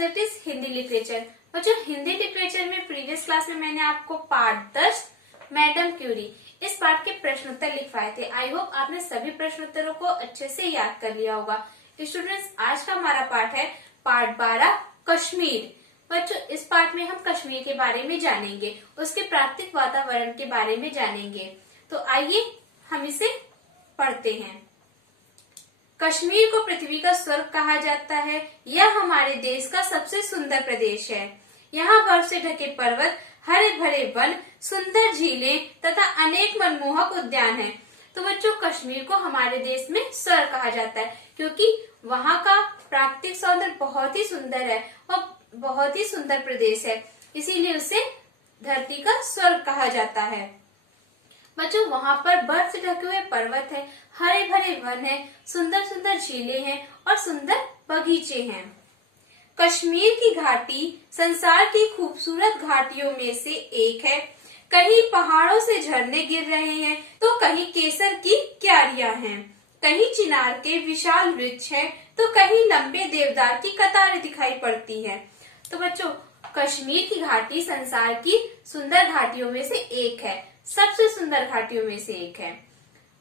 Subject is Hindi literature. बच्चों Hindi literature में previous class में मैंने आपको पार्ट 10 मैडम क्यूरी इस पार्ट के प्रश्न उत्तर लिखवाए थे। आई होप आपने सभी प्रश्न उत्तरों को अच्छे से याद कर लिया होगा। स्टूडेंट्स आज का हमारा पार्ट है पार्ट 12 कश्मीर। बच्चों इस पार्ट में हम कश्मीर के बारे में जानेंगे, उसके प्राकृतिक वातावरण के बारे में जानेंगे। तो आइए हम इसे पढ़ते हैं। कश्मीर को पृथ्वी का स्वर्ग कहा जाता है। यह हमारे देश का सबसे सुंदर प्रदेश है। यहाँ बर्फ से ढके पर्वत, हरे भरे वन, सुंदर झीलें तथा अनेक मनमोहक उद्यान हैं। तो बच्चों कश्मीर को हमारे देश में स्वर्ग कहा जाता है क्योंकि वहाँ का प्राकृतिक सौंदर्य बहुत ही सुंदर है और बहुत ही सुंदर प्रदेश है, इसीलिए उसे धरती का स्वर्ग कहा जाता है। बच्चों वहाँ पर बर्फ से ढके हुए पर्वत है, हरे भरे वन है, सुंदर सुंदर झीलें हैं और सुंदर बगीचे हैं। कश्मीर की घाटी संसार की खूबसूरत घाटियों में से एक है। कहीं पहाड़ों से झरने गिर रहे हैं तो कहीं केसर की क्यारियां हैं, कहीं चिनार के विशाल वृक्ष हैं तो कहीं लंबे देवदार की कतारें दिखाई पड़ती हैं। तो बच्चों कश्मीर की घाटी संसार की सुंदर घाटियों में से एक है, सबसे सुंदर घाटियों में से एक है।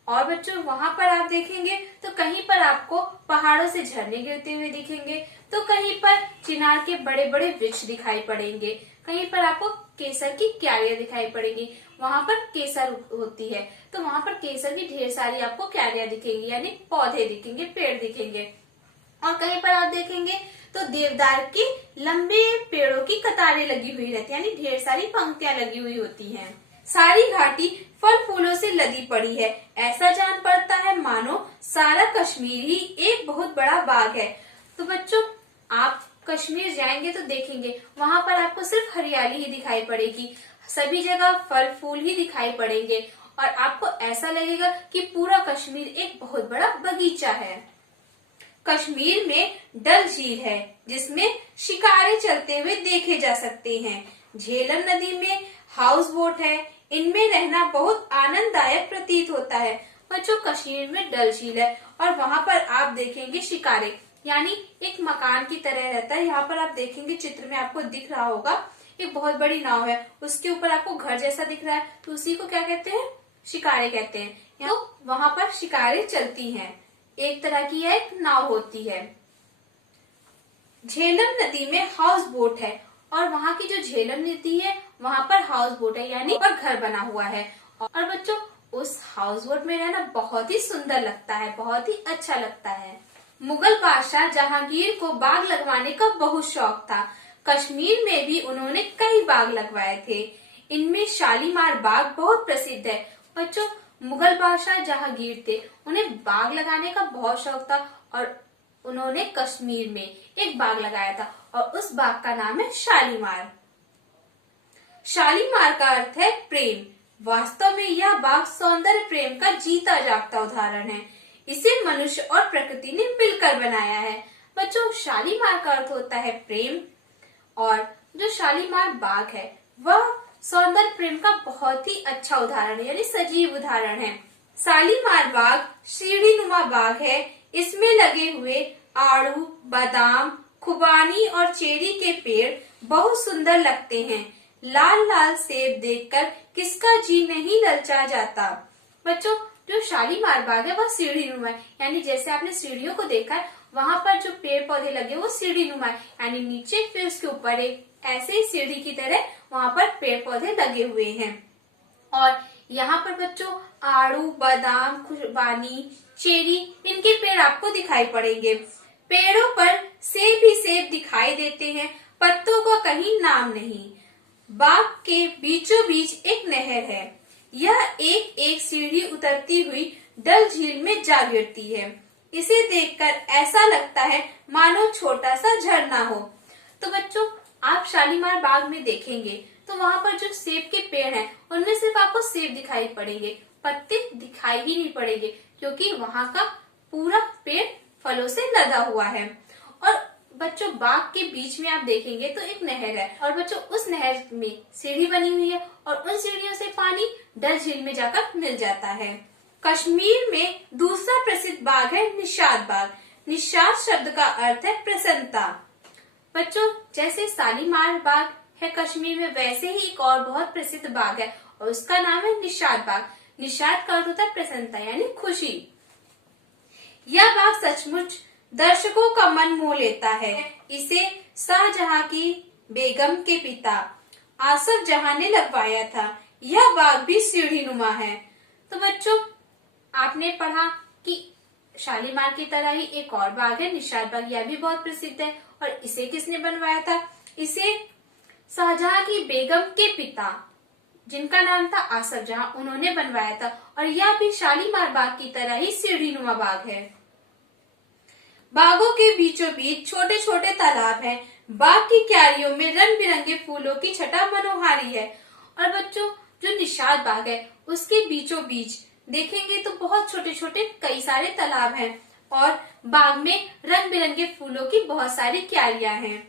और बच्चों वहाँ पर आप देखेंगे तो कहीं पर आपको पहाड़ों से झरने गिरते हुए दिखेंगे तो कहीं पर चिनार के बड़े बड़े वृक्ष दिखाई पड़ेंगे, कहीं पर आपको केसर की क्यारियां दिखाई पड़ेंगी। वहाँ पर केसर होती है तो वहाँ पर केसर की ढेर सारी आपको क्यारियां दिखेंगी, यानी पौधे दिखेंगे, पेड़ दिखेंगे। और कहीं पर आप देखेंगे तो देवदार के लंबे पेड़ों की कतारें लगी हुई रहती है, यानी ढेर सारी पंक्तियां लगी हुई होती हैं। सारी घाटी फल फूलों से लदी पड़ी है। ऐसा जान पड़ता है मानो सारा कश्मीर ही एक बहुत बड़ा बाग है। तो बच्चों आप कश्मीर जाएंगे तो देखेंगे वहाँ पर आपको सिर्फ हरियाली ही दिखाई पड़ेगी, सभी जगह फल फूल ही दिखाई पड़ेंगे और आपको ऐसा लगेगा कि पूरा कश्मीर एक बहुत बड़ा बगीचा है। कश्मीर में डल झील है जिसमें शिकारे चलते हुए देखे जा सकते हैं। झेलम नदी में हाउस बोट है, इनमें रहना बहुत आनंददायक प्रतीत होता है। बच्चों कश्मीर में डल झील है और वहाँ पर आप देखेंगे शिकारे, यानी एक मकान की तरह रहता है। यहाँ पर आप देखेंगे चित्र में आपको दिख रहा होगा एक बहुत बड़ी नाव है, उसके ऊपर आपको घर जैसा दिख रहा है तो उसी को क्या कहते हैं, शिकारे कहते हैं। तो वहाँ पर शिकारे चलती हैं, एक तरह की यह एक नाव होती है। झेलम नदी में हाउस बोट है और वहाँ की जो झेलम नदी है वहाँ पर हाउस बोट है, यानी पर घर बना हुआ है। और बच्चों उस हाउस बोट में रहना बहुत ही सुंदर लगता है, बहुत ही अच्छा लगता है। मुगल बादशाह जहांगीर को बाग लगवाने का बहुत शौक था। कश्मीर में भी उन्होंने कई बाग लगवाए थे, इनमें शालीमार बाग बहुत प्रसिद्ध है। बच्चों मुगल बादशाह जहांगीर थे, उन्हें बाग लगाने का बहुत शौक था और उन्होंने कश्मीर में एक बाग लगाया था और उस बाग का नाम है शालीमार। शालीमार का अर्थ है प्रेम। वास्तव में यह बाग सौंदर्य प्रेम का जीता जागता उदाहरण है। इसे मनुष्य और प्रकृति ने मिलकर बनाया है। बच्चों शालीमार का अर्थ होता है प्रेम और जो शालीमार बाग है वह सौंदर्य प्रेम का बहुत ही अच्छा उदाहरण है, यानी सजीव उदाहरण है। शालीमार बाग सीढ़ीनुमा बाग है। इसमें लगे हुए आड़ू, बादाम, खुबानी और चेरी के पेड़ बहुत सुंदर लगते हैं। लाल लाल सेब देखकर किसका जी नहीं ललचा जाता। बच्चों जो शालीमार बाग है वह सीढ़ीनुमा है, यानी जैसे आपने सीढ़ियों को देखा है वहाँ पर जो पेड़ पौधे लगे वो सीढ़ीनुमा है, यानी नीचे फिर उसके ऊपर एक ऐसे ही सीढ़ी की तरह वहाँ पर पेड़ पौधे लगे हुए हैं। और यहाँ पर बच्चों आड़ू, बादाम, खुबानी, चेरी इनके पेड़ आपको दिखाई पड़ेंगे। पेड़ों पर सेब ही सेब दिखाई देते हैं, पत्तों का कहीं नाम नहीं। बाग के बीचों बीच एक नहर है, यह एक एक सीढ़ी उतरती हुई डल झील में जा गिरती है। इसे देखकर ऐसा लगता है मानो छोटा सा झरना हो। तो बच्चों आप शालीमार बाग में देखेंगे तो वहाँ पर जो सेब के पेड़ हैं उनमें सिर्फ आपको सेब दिखाई पड़ेंगे, पत्ते दिखाई ही नहीं पड़ेंगे क्योंकि वहाँ का पूरा पेड़ फलों से लदा हुआ है। और बच्चों बाग के बीच में आप देखेंगे तो एक नहर है और बच्चों उस नहर में सीढ़ी बनी हुई है और उन सीढ़ियों से पानी डल झील में जाकर मिल जाता है। कश्मीर में दूसरा प्रसिद्ध बाग है निषाद बाग। निषाद शब्द का अर्थ है प्रसन्नता। बच्चों, जैसे शालीमार बाग है कश्मीर में, वैसे ही एक और बहुत प्रसिद्ध बाग है और उसका नाम है निशात बाग। निशात का अर्थ होता है प्रसन्नता यानी खुशी। यह बाग सचमुच दर्शकों का मन मोह लेता है। इसे शाहजहां की बेगम के पिता आसफ जहां ने लगवाया था। यह बाग भी सीढ़ी नुमा है। तो बच्चों, आपने पढ़ा कि शालीमार की तरह ही एक और बाग है निशात बाग, यह भी बहुत प्रसिद्ध है। और इसे किसने बनवाया था? इसे शाहजहां की बेगम के पिता, जिनका नाम था आसफ जहां, उन्होंने बनवाया था। और यह भी शालीमार बाग की तरह ही सीढ़ी नुमा बाग है। बागों के बीचों बीच छोटे छोटे तालाब हैं। बाग की क्यारियों में रंग बिरंगे फूलों की छटा मनोहारी है। और बच्चों, जो निशात बाग है उसके बीचों बीच देखेंगे तो बहुत छोटे छोटे कई सारे तालाब हैं और बाग में रंग बिरंगे फूलों की बहुत सारी क्यारियां हैं।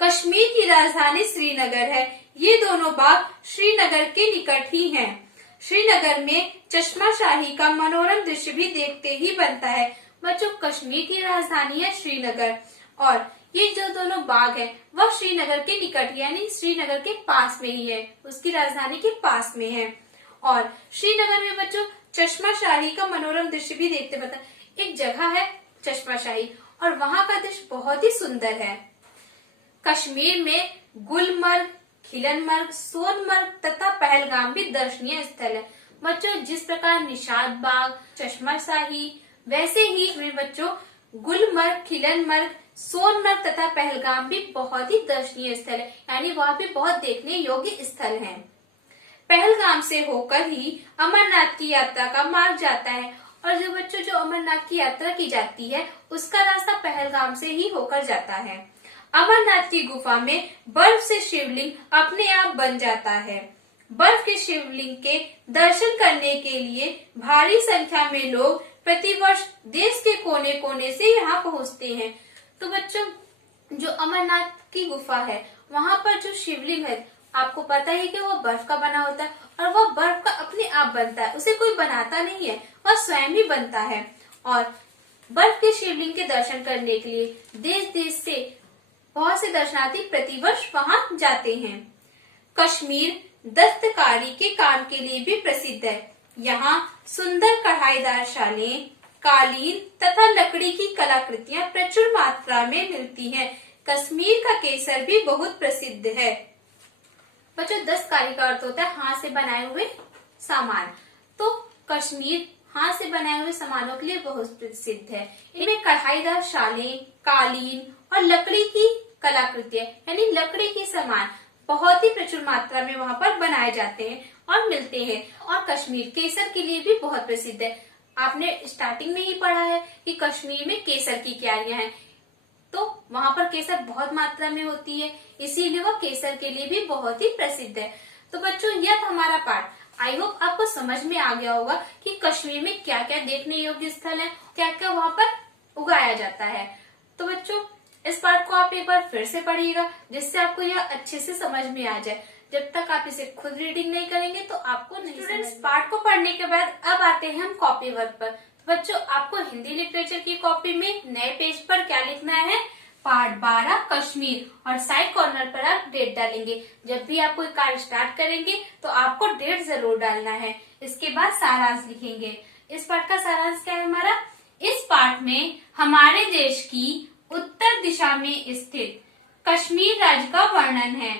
कश्मीर की राजधानी श्रीनगर है। ये दोनों बाग श्रीनगर के निकट ही हैं। श्रीनगर में चश्माशाही का मनोरम दृश्य भी देखते ही बनता है। बच्चों, कश्मीर की राजधानी है श्रीनगर और ये जो दोनों बाग है वह श्रीनगर के निकट यानी श्रीनगर के पास में ही है, उसकी राजधानी के पास में है। और श्रीनगर में बच्चों चश्माशाही का मनोरम दृश्य भी देखते बनता है। एक जगह है चश्माशाही और वहाँ का दृश्य बहुत ही सुंदर है। कश्मीर में गुलमर्ग, खिलनमर्ग, सोनमर्ग तथा पहलगाम भी दर्शनीय स्थल है। बच्चों, जिस प्रकार निशात बाग, चश्माशाही, वैसे ही बच्चों गुलमर्ग, खिलनमर्ग, सोनमर्ग तथा पहलगाम भी बहुत ही दर्शनीय स्थल है, यानी वहाँ भी बहुत देखने योग्य स्थल हैं। पहलगाम से होकर ही अमरनाथ की यात्रा का मार्ग जाता है। और जो बच्चों जो अमरनाथ की यात्रा की जाती है उसका रास्ता पहलगाम से ही होकर जाता है। अमरनाथ की गुफा में बर्फ से शिवलिंग अपने आप बन जाता है। बर्फ के शिवलिंग के दर्शन करने के लिए भारी संख्या में लोग प्रतिवर्ष देश के कोने कोने से यहाँ पहुँचते हैं। तो बच्चों, जो अमरनाथ की गुफा है वहाँ पर जो शिवलिंग है आपको पता ही कि वो बर्फ का बना होता है और वह बर्फ का अपने आप बनता है, उसे कोई बनाता नहीं है, वह स्वयं ही बनता है। और बर्फ के शिवलिंग के दर्शन करने के लिए देश देश से बहुत से दर्शनार्थी प्रतिवर्ष वहाँ जाते हैं। कश्मीर दस्तकारी के काम के लिए भी प्रसिद्ध है। यहाँ सुंदर कढ़ाईदार शालें, कालीन तथा लकड़ी की कलाकृतियाँ प्रचुर मात्रा में मिलती हैं। कश्मीर का केसर भी बहुत प्रसिद्ध है। बच्चों, दस्तकारी का अर्थ होता है हाथ से बनाए हुए सामान। तो कश्मीर हाथ से बनाए हुए सामानों के लिए बहुत प्रसिद्ध है। इनमें कढ़ाईदार शालें, कालीन और लकड़ी की कलाकृतियाँ यानी लकड़ी के सामान बहुत ही प्रचुर मात्रा में वहाँ पर बनाए जाते हैं और मिलते हैं। और कश्मीर केसर के लिए भी बहुत प्रसिद्ध है। आपने स्टार्टिंग में ही पढ़ा है कि कश्मीर में केसर की क्यारियां हैं, तो वहाँ पर केसर बहुत मात्रा में होती है, इसीलिए वह केसर के लिए भी बहुत ही प्रसिद्ध है। तो बच्चों, यह था हमारा पाठ। आई होप आपको समझ में आ गया होगा कि कश्मीर में क्या क्या देखने योग्य स्थल है, क्या क्या वहाँ पर उगाया जाता है। तो बच्चों, इस पाठ को आप एक बार फिर से पढ़िएगा जिससे आपको यह अच्छे से समझ में आ जाए। जब तक आप इसे खुद रीडिंग नहीं करेंगे तो आपको नहीं। स्टूडेंट्स, पाठ को पढ़ने के बाद अब आते हैं हम कॉपी वर्क पर। तो बच्चों, आपको हिंदी लिटरेचर की कॉपी में नए पेज पर क्या लिखना है? पार्ट 12 कश्मीर, और साइड कॉर्नर पर आप डेट डालेंगे। जब भी आप कोई कार्य स्टार्ट करेंगे तो आपको डेट जरूर डालना है। इसके बाद सारांश लिखेंगे। इस पाठ का सारांश क्या है हमारा? इस पाठ में हमारे देश की उत्तर दिशा में स्थित कश्मीर राज्य का वर्णन है।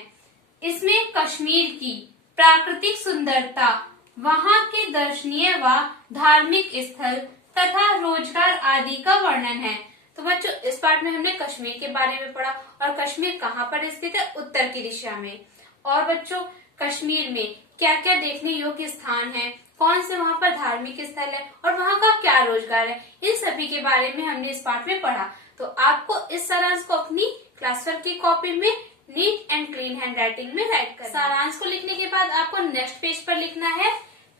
इसमें कश्मीर की प्राकृतिक सुंदरता, वहाँ के दर्शनीय व धार्मिक स्थल तथा रोजगार आदि का वर्णन है। तो बच्चों, इस पाठ में हमने कश्मीर के बारे में पढ़ा और कश्मीर कहाँ पर स्थित है? उत्तर की दिशा में। और बच्चों, कश्मीर में क्या क्या देखने योग्य स्थान है, कौन से वहाँ पर धार्मिक स्थल है और वहाँ का क्या रोजगार है, इन सभी के बारे में हमने इस पाठ में पढ़ा। तो आपको इस सारांश को अपनी क्लास वर्क की कॉपी में neat and clean hand writing में राइट करना। सारांश को लिखने के बाद आपको नेक्स्ट पेज पर लिखना है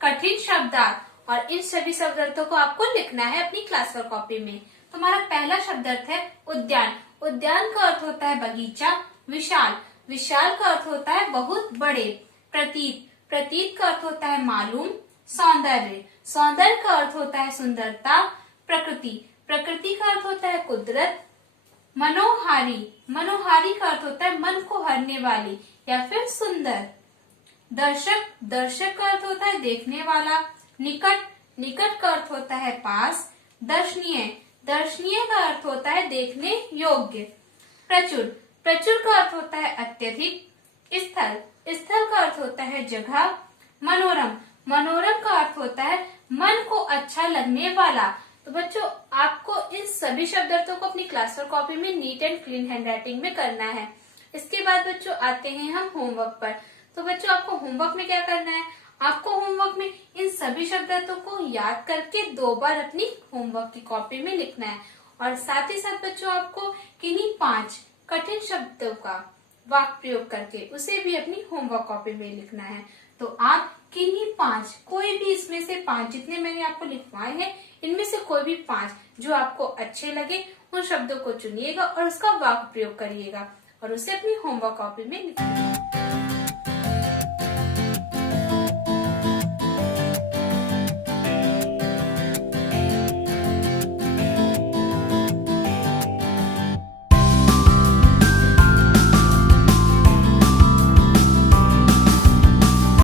कठिन शब्दार्थ, और इन सभी शब्दार्थों को आपको लिखना है अपनी क्लास वर्क कॉपी में। तो हमारा पहला शब्दार्थ है उद्यान। उद्यान का अर्थ होता है बगीचा। विशाल, विशाल का अर्थ होता है बहुत बड़े। प्रतीत, प्रतीत का अर्थ होता है मालूम। सौंदर्य, सौंदर्य का अर्थ होता है सुंदरता। प्रकृति, प्रकृति का अर्थ होता है कुदरत। मनोहारी, मनोहारी का अर्थ होता है मन को हरने वाली या फिर सुंदर। दर्शक, दर्शक का अर्थ होता है देखने वाला। निकट, निकट का अर्थ होता है पास। दर्शनीय, दर्शनीय का अर्थ होता है देखने योग्य। प्रचुर, प्रचुर का अर्थ होता है अत्यधिक। स्थल, स्थल का अर्थ होता है जगह। मनोरम, मनोरम का अर्थ होता है मन को अच्छा लगने वाला। तो बच्चों आपको इन सभी शब्द अर्थों को अपनी क्लास वर्क कॉपी में नीट एंड क्लीन हैंडराइटिंग में करना है। इसके बाद बच्चों आते हैं हम होमवर्क पर। तो बच्चों आपको होमवर्क में क्या करना है, आपको होमवर्क में इन सभी शब्द अर्थों को याद करके 2 बार अपनी होमवर्क की कॉपी में लिखना है और साथ ही साथ बच्चों आपको किन्हीं 5 कठिन शब्दों का वाक्य प्रयोग करके उसे भी अपनी होमवर्क कॉपी में लिखना है। तो आप किन्हीं 5 कोई भी इसमें से 5 जितने मैंने आपको लिखवाए हैं इनमें से कोई भी 5 जो आपको अच्छे लगे उन शब्दों को चुनिएगा और उसका वाक्य प्रयोग करिएगा और उसे अपनी होमवर्क कॉपी में लिखिएगा।